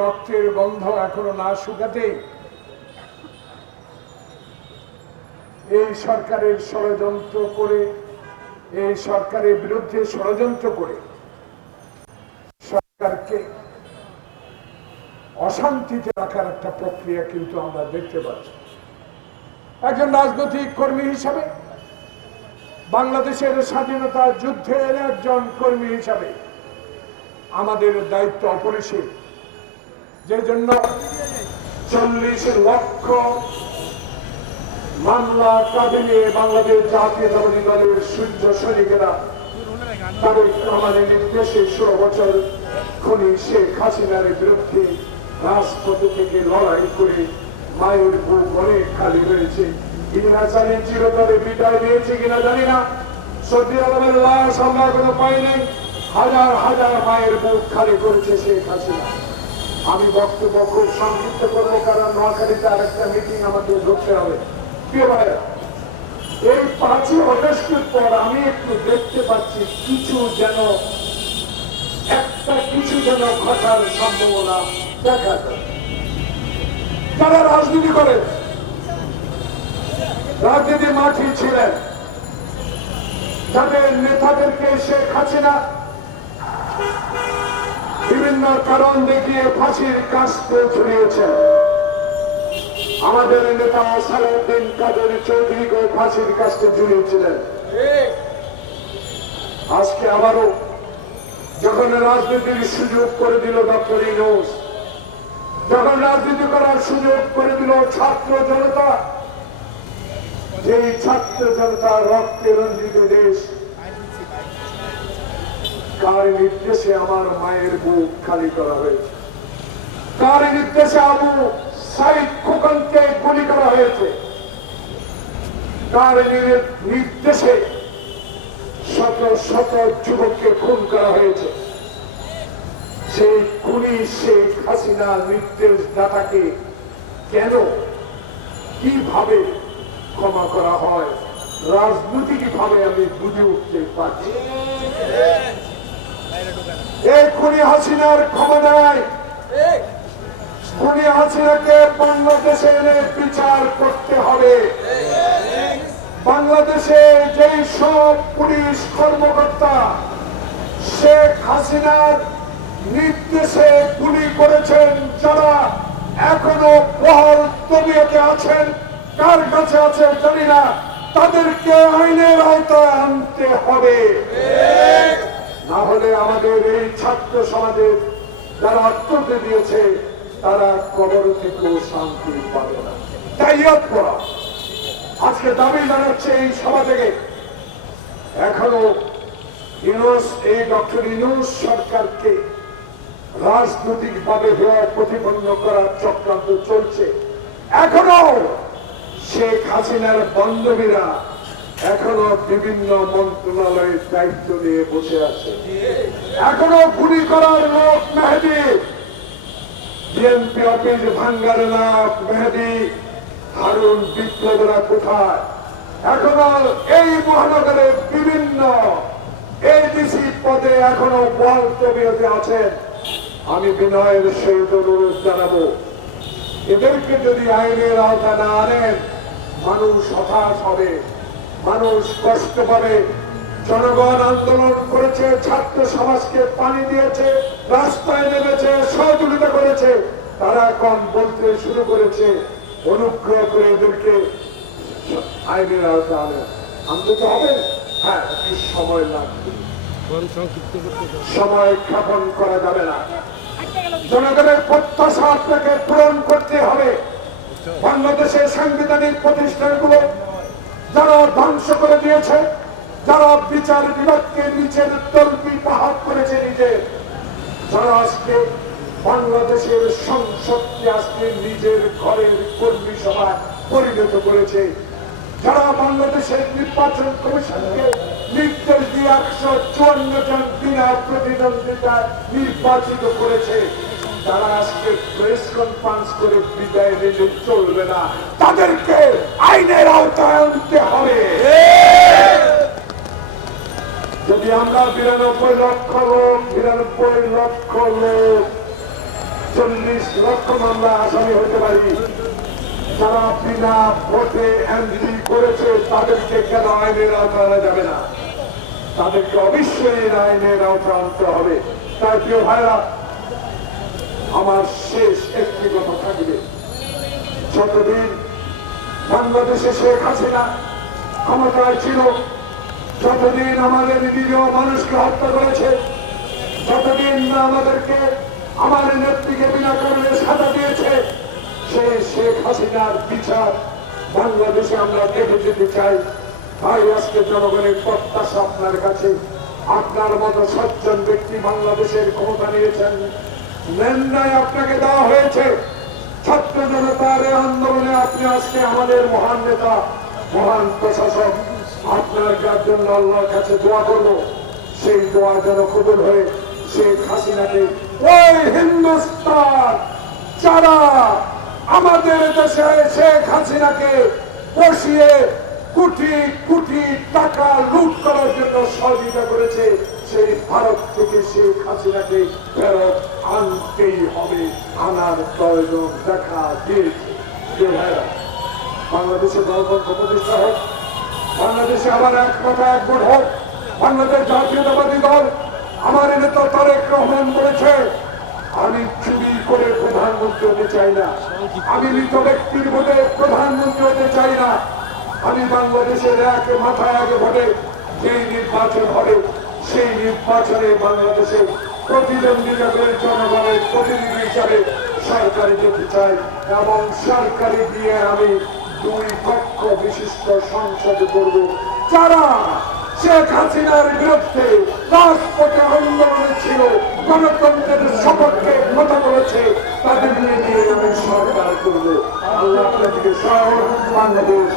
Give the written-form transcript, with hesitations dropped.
রক্তের গন্ধ এখনো না শুকাতে এই সরকারের ষড়যন্ত্র করে, এই সরকারের বিরুদ্ধে ষড়যন্ত্র করে সরকারকে অশান্তিতে রাখার একটা প্রক্রিয়া কিন্তু আমরা দেখতে পাচ্ছি। একজন রাজনৈতিক কর্মী হিসাবে, বাংলাদেশের স্বাধীনতা যুদ্ধের একজন কর্মী হিসাবে আমাদের দায়িত্ব অপরিসীম। যে জন্য 40 লক্ষ মামলা কাঁধে নিয়ে বাংলাদেশ জাতীয়তাবাদী দলের সূর্য সৈনিকেরা তাদের আমাদের নির্দেশে 16 বছর খুনি শেখ হাসিনার বিরুদ্ধে রাজপথে থেকে লড়াই করে মায়ের বুক অনেক খালি হয়েছে। কিনা জানি চিরতরে বিদায় দিয়েছে কিনা জানি না, সৌদি আরবের লাশ আমরা এখনো পাই নাই। হাজার হাজার মায়ের বুক খালি করেছে শেখ হাসিনা। আমি বক্তব্য খুব সংক্ষিপ্ত করবো, কারণ নোয়াখালীতে আরেকটা মিটিং আমাকে ধরতে হবে। প্রিয় ভাইরা, এই 5ই আগস্টের পর আমি একটু দেখতে পাচ্ছি কিছু যেন ঘটার সম্ভাবনা দেখা যায়। যারা রাজনীতি করেন, রাজনীতি মাঠে ছিলেন, যাদের নেতাদেরকে শেখ হাসিনা বিভিন্ন কারণ দেখিয়ে ফাঁসির কাস্তে ঝুলিয়েছেন, আমাদের নেতা সালাউদ্দিন কাদের চৌধুরীকে ফাঁসির কাস্তে ঝুলিয়েছিলেন। আজকে আবারও যখন রাজনীতির সুযোগ করে দিল ডক্টর ইউনূস, যখন রাজনীতি করার সুযোগ করে দিল ছাত্র জনতা, যেই ছাত্র জনতা রক্তে রঞ্জিত দেশ, কার নির্দেশে আমার মায়ের বুক খালি করা হয়েছে, কার নির্দেশে আবু সাইদ খোকনকে গুলি করা হয়েছে, কার নির্দেশে শত শত যুবককে খুন করা হয়েছে, সেই খুনি শেখ হাসিনা নির্দেশদাতাকে কেন কিভাবে ক্ষমা করা হয় রাজনৈতিক ভাবে আমি বুঝে উঠতে পারছি। এই খুনি হাসিনার ক্ষমা নাই। খুনি হাসিনাকে বাংলাদেশে এনে বিচার করতে হবে। বাংলাদেশে যেই সব পুলিশ কর্মকর্তা শেখ হাসিনার নির্দেশে গুলি করেছেন, যারা এখনো বহাল তবিয়তে আছেন, কার কাছে আছে জানি না, তাদেরকে আইনের আওতায় আনতে হবে। না হলে আমাদের এই ছাত্র সমাজের যারা আত্মহত্যা দিয়েছে তারা কবর থেকেও শান্তি পাবে না। তাই আজকে দাবি জানাচ্ছে এই সভা থেকে, এখনো ইউনূস, এই ডক্টর ইউনূস সরকারকে রাজনৈতিক ভাবে প্রতিপন্ন করার চক্রান্ত চলছে। এখনো শেখ হাসিনার বান্ধবীরা এখনো বিভিন্ন মন্ত্রণালয়ের দায়িত্ব নিয়ে বসে আছে। এখনো গুলি করার লোক মেহেদী, বিএনপি অফিস ভাঙ্গার লোক মেহেদী, হারুন বিপ্লবরা কোথায়? এখনো এই মহানগরের বিভিন্ন এডিসি পদে এখনো বহাল তবিয়তে আছেন। আমি বিনয়ের সহিত অনুরোধ জানাবো, এদেরকে যদি আইনের আওতা না আনেন, মানুষ হতাশ হবে, মানুষ কষ্ট পাবে। জনগণ আন্দোলন করেছে, ছাত্র সমাজকে পানি দিয়েছে, রাস্তায় নেমেছে, সহযোগিতা করেছে, তারা এখন বলতে শুরু করেছে অনুগ্রহ করে এদেরকে আইনের আওতা আনেন। আনতে তো হবে, হ্যাঁ, সময় লাগবে, সময় ক্ষেপণ করা যাবে না। জনগণের প্রত্যাশা আপনাকে পূরণ করতে হবে। বাংলাদেশের সাংবিধানিক প্রতিষ্ঠানগুলো যারা ধ্বংস করে দিয়েছে, যারা বিচার বিভাগকে নিচের তলবি পাহাড় করেছে নিজের, যারা আজকে বাংলাদেশের সংসদকে আজকে নিজের ঘরের কর্মী সভায় পরিণত করেছে, যারা বাংলাদেশের নির্বাচন কমিশনকে নির্দেশ দিয়ে 154 জন বিনা প্রতিদ্বন্দ্বিতায় নির্বাচিত করেছে, তারা আজকে প্রেস কনফারেন্স করে বিদায় নিলে চলবে না, তাদেরকে আইনের আওতায় আনতে হবে। যদি আমরা 92 লক্ষ লোক 40 লক্ষ মামলা আসামি হতে পারি। যারা বিনা ভোটে এন্ট্রি করেছে তাদেরকে কেন আইনের আওতায় আনা যাবে না? তাদেরকে অবশ্যই আইনের আওতায় আনতে হবে। তাই প্রিয় ভাইরা, আমার শেষ একটি কথা থাকবে, যতদিন বাংলাদেশে শেখ হাসিনা ক্ষমতায় ছিল, যতদিন আমাদের নিরীহ মানুষকে হত্যা করেছে, যতদিন না আমাদেরকে আমাদের নেত্রীকে বিনা কারণে সাজা দিয়েছে, সেই শেখ হাসিনার বিচার বাংলাদেশে আমরা দেখে যেতে চাই। তাই আজকে জনগণের প্রত্যাশা আপনার কাছে, আপনার মতো সজ্জন ব্যক্তি বাংলাদেশের ক্ষমতা নিয়েছেন, নেন্দায় আপনাকে দেওয়া হয়েছে। ছাত্র জনতার আন্দোলনে আপনি আজকে আমাদের মহান নেতা, মহান প্রশাসক, আপনার যার জন্য আল্লাহর কাছে দোয়া করবো, সেই দোয়া যেন কবুল হয়ে শেখ হাসিনাকে, ওই হিন্দুস্তান যারা আমাদের দেশে শেখ হাসিনাকে বসিয়ে কোটি কোটি টাকা লুট করার জন্য সহযোগিতা করেছে, সেই ভারত থেকে শেখ হাসিনাকে ফেরত আনতেই হবে, আনার প্রয়োজন দেখা দিয়েছে। বাংলাদেশে গণতন্ত্র প্রতিষ্ঠা হোক, বাংলাদেশে আবার এক কথা এক ভোট হোক। বাংলাদেশ জাতীয়তাবাদী দল, আমার নেতা তারেক রহমান বলেছে, আমি চুরি করে প্রধানমন্ত্রী হতে চাই না, আমি মৃত ব্যক্তির ভোটে প্রধানমন্ত্রী হতে চাই না। আমি বাংলাদেশের এক মাথায় আগে ভোটে যেই নির্বাচন হবে, সেই নির্বাচনে বাংলাদেশে প্রতিদ্বন্দ্বিতা করে জনগণের প্রতিনিধি হিসাবে সরকারে যেতে চাই, এবং সরকারে গিয়ে আমি 2 কক্ষ বিশিষ্ট সংসদ করব। যারা শেখ হাসিনার বিরুদ্ধে রাজপথে আন্দোলনে ছিল, গণতন্ত্রের সপক্ষে কথা বলেছে, তাদের নিয়ে আমি সরকার করবো। আল্লাহ আপনাদেরকে সহ বাংলাদেশ